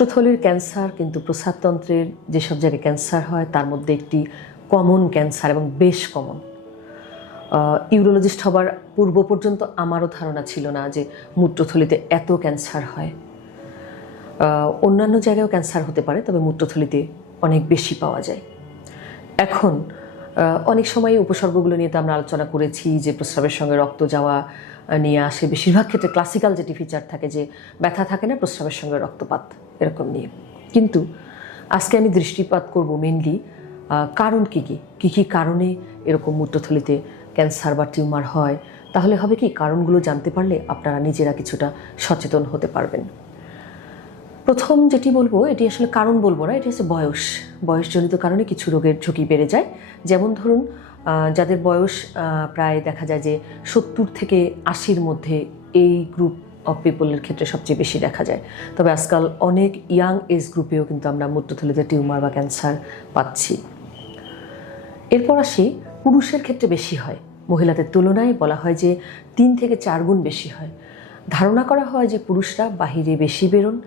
মূত্রথলির cancer কিন্তু প্রস্রাবতন্ত্রের যেসব জায়গায় ক্যান্সার হয় তার মধ্যে একটি কমন ক্যান্সার এবং বেশ কমন। ইউরোলজিস্ট হবার পূর্ব পর্যন্ত আমারও ধারণা ছিল না যে মূত্রথলিতে এত ক্যান্সার হয়। অন্যান্য জায়গায়ও ক্যান্সার হতে পারে, তবে মূত্রথলিতে অনেক বেশি পাওয়া যায়। এখন অনেক সময় উপসর্গগুলো নিয়ে তো আমরা আলোচনা করেছি যে প্রস্রাবের সঙ্গে রক্ত যাওয়া নিয়ে আসে। বেশিরভাগ ক্ষেত্রে ক্লাসিক্যাল যেটি ফিচার থাকে যে ব্যথা থাকে না, প্রস্রাবের সঙ্গে রক্তপাত, এরকম নিয়ে। কিন্তু আজকে আমি দৃষ্টিপাত করব মেনলি কারণ কী কী কারণে এরকম মূত্রথলিতে ক্যান্সার বা টিউমার হয়। তাহলে হবে কি, কারণগুলো জানতে পারলে আপনারা নিজেরা কিছুটা সচেতন হতে পারবেন। প্রথম যেটি বলবো, এটি আসলে কারণ বলবো না, এটি হচ্ছে বয়সজনিত কারণে কিছু রোগের ঝুঁকি বেড়ে যায়। যেমন ধরুন, যাদের বয়স প্রায় দেখা যায় যে 70 থেকে 80-র মধ্যে, এই গ্রুপ অফ পিপলের ক্ষেত্রে সবচেয়ে বেশি দেখা যায়। তবে আজকাল অনেক ইয়াং এজ গ্রুপেও কিন্তু আমরা মূত্রথলিতে টিউমার বা ক্যান্সার পাচ্ছি। এরপর আসি, পুরুষের ক্ষেত্রে বেশি হয়, মহিলাদের তুলনায় বলা হয় যে 3 থেকে 4 গুণ বেশি হয়। ধারণা করা হয় যে পুরুষরা বাহিরে বেশি বেরোন,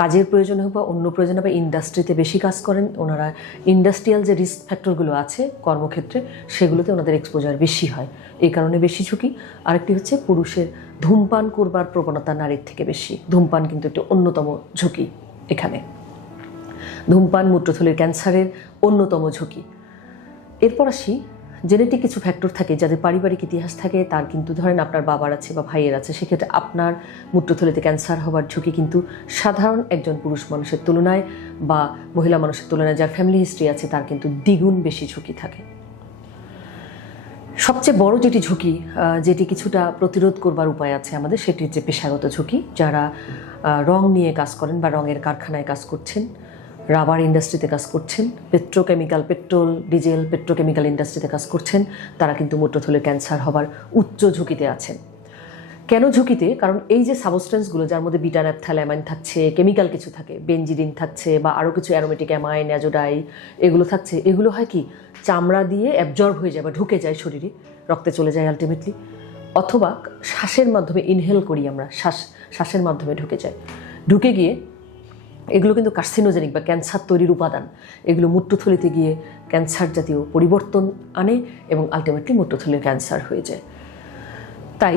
কাজের প্রয়োজনে হোক বা অন্য প্রয়োজনে, বা ইন্ডাস্ট্রিতে বেশি কাজ করেন, ওনারা ইন্ডাস্ট্রিয়াল যে রিস্ক ফ্যাক্টরগুলো আছে কর্মক্ষেত্রে, সেগুলোতে ওনাদের এক্সপোজার বেশি হয়, এই কারণে বেশি ঝুঁকি। আরেকটি হচ্ছে পুরুষের ধূমপান করবার প্রবণতা নারীর থেকে বেশি। ধূমপান কিন্তু একটি অন্যতম ঝুঁকি এখানে। ধূমপান মূত্রথলির ক্যান্সারের অন্যতম ঝুঁকি। এরপর আসি, জেনেটিক কিছু ফ্যাক্টর থাকে, যাদের পারিবারিক ইতিহাস থাকে, তার কিন্তু ধরেন আপনার বাবার আছে বা ভাইয়ের আছে, সেক্ষেত্রে আপনার মূত্রথলিতে ক্যান্সার হওয়ার ঝুঁকি কিন্তু সাধারণ একজন পুরুষ মানুষের তুলনায় বা মহিলা মানুষের তুলনায় যার ফ্যামিলি হিস্ট্রি আছে তার কিন্তু দ্বিগুণ বেশি ঝুঁকি থাকে। সবচেয়ে বড় যেটি ঝুঁকি, যেটি কিছুটা প্রতিরোধ করবার উপায় আছে আমাদের, সেটি হচ্ছে পেশাগত ঝুঁকি। যারা রং নিয়ে কাজ করেন বা রঙের কারখানায় কাজ করছেন, রাবার ইন্ডাস্ট্রিতে কাজ করছেন, পেট্রোল ডিজেল পেট্রোকেমিক্যাল ইন্ডাস্ট্রিতে কাজ করছেন, তারা কিন্তু মূত্রথলির ক্যান্সার হবার উচ্চ ঝুঁকিতে আছেন। কেন ঝুঁকিতে? কারণ এই যে সাবস্টেন্সগুলো, যার মধ্যে বিটা ন্যাপথ্যালামাইন থাকছে, কেমিক্যাল কিছু থাকে, বেনজিডিন থাকছে, বা আরও কিছু অ্যারোমেটিক অ্যামাইন, অ্যাজোডাই, এগুলো থাকছে, এগুলো হয় কি চামড়া দিয়ে অ্যাবজর্ব হয়ে যায় বা ঢুকে যায় শরীরে, রক্তে চলে যায় আলটিমেটলি, অথবা শ্বাসের মাধ্যমে ইনহেল করি আমরা, শ্বাসের মাধ্যমে ঢুকে গিয়ে এগুলো কিন্তু কার্সিনোজেনিক বা ক্যান্সার তৈরির উপাদান। এগুলো মূত্রথলিতে গিয়ে ক্যান্সার জাতীয় পরিবর্তন আনে এবং আলটিমেটলি মূত্রথলির ক্যান্সার হয়ে যায়। তাই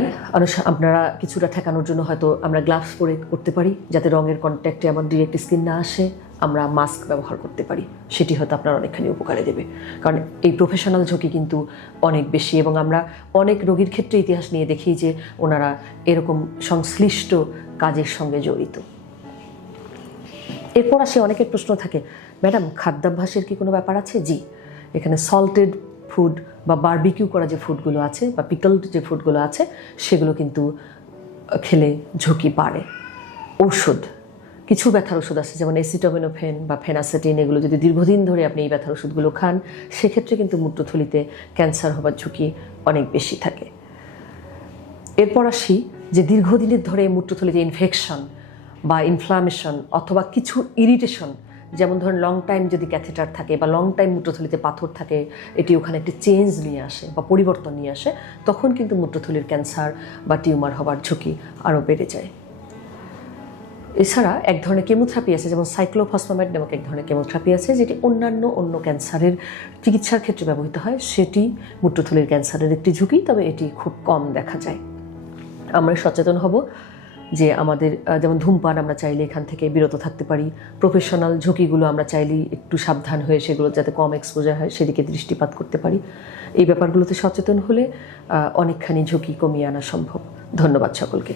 আপনারা কিছুটা ঠেকানোর জন্য হয়তো আমরা গ্লাভস পরে করতে পারি, যাতে রঙের কন্ট্যাক্টে আমার ডিরেক্ট স্কিন না আসে। আমরা মাস্ক ব্যবহার করতে পারি, সেটি হয়তো আপনার অনেকখানি উপকারে দেবে। কারণ এই প্রফেশনাল ঝুঁকি কিন্তু অনেক বেশি, এবং আমরা অনেক রোগীর ক্ষেত্রে ইতিহাস নিয়ে দেখি যে ওনারা এরকম সংশ্লিষ্ট কাজের সঙ্গে জড়িত। এরপর আসে, অনেকের প্রশ্ন থাকে, ম্যাডাম খাদ্যাভ্যাসের কি কোনো ব্যাপার আছে? জি, এখানে সল্টেড ফুড বা বারবিকিউ করা যে ফুডগুলো আছে বা পিকলড যে ফুডগুলো আছে, সেগুলো কিন্তু খেলে ঝুঁকি বাড়ে। ঔষধ, কিছু ব্যথার ওষুধ আছে, যেমন অ্যাসিটামিনোফেন বা ফেনাসেটিন, এগুলো যদি দীর্ঘদিন ধরে আপনি এই ব্যথার ওষুধগুলো খান, সেক্ষেত্রে কিন্তু মূত্রথলিতে ক্যান্সার হবার ঝুঁকি অনেক বেশি থাকে। এরপর আসি, যে দীর্ঘদিনের ধরে মূত্রথলিতে ইনফেকশন বা ইনফ্লামেশন অথবা কিছু ইরিটেশন, যেমন ধরুন লং টাইম যদি ক্যাথেটার থাকে বা লং টাইম মূত্রথলিতে পাথর থাকে, এটি ওখানে একটি চেঞ্জ নিয়ে আসে বা পরিবর্তন নিয়ে আসে, তখন কিন্তু মূত্রথলির ক্যান্সার বা টিউমার হবার ঝুঁকি আরও বেড়ে যায়। এছাড়া এক ধরনের কেমোথেরাপি আছে, যেমন সাইক্লোফসফেনামাইড নামক এক ধরনের কেমোথেরাপি আছে, যেটি অন্য ক্যান্সারের চিকিৎসার ক্ষেত্রে ব্যবহৃত হয়। সেটি মূত্রথলির ক্যান্সারের একটি ঝুঁকি, তবে এটি খুব কম দেখা যায়। আমরা সচেতন হব যে আমাদের যেমন ধূমপান, আমরা চাইলে এখান থেকে বিরত থাকতে পারি। প্রফেশনাল ঝুঁকিগুলো আমরা চাইলেই একটু সাবধান হয়ে সেগুলো যাতে কম এক্সপোজার হয় সেদিকে দৃষ্টিপাত করতে পারি। এই ব্যাপারগুলোতে সচেতন হলে অনেকখানি ঝুঁকি কমিয়ে আনা সম্ভব। ধন্যবাদ সকলকে।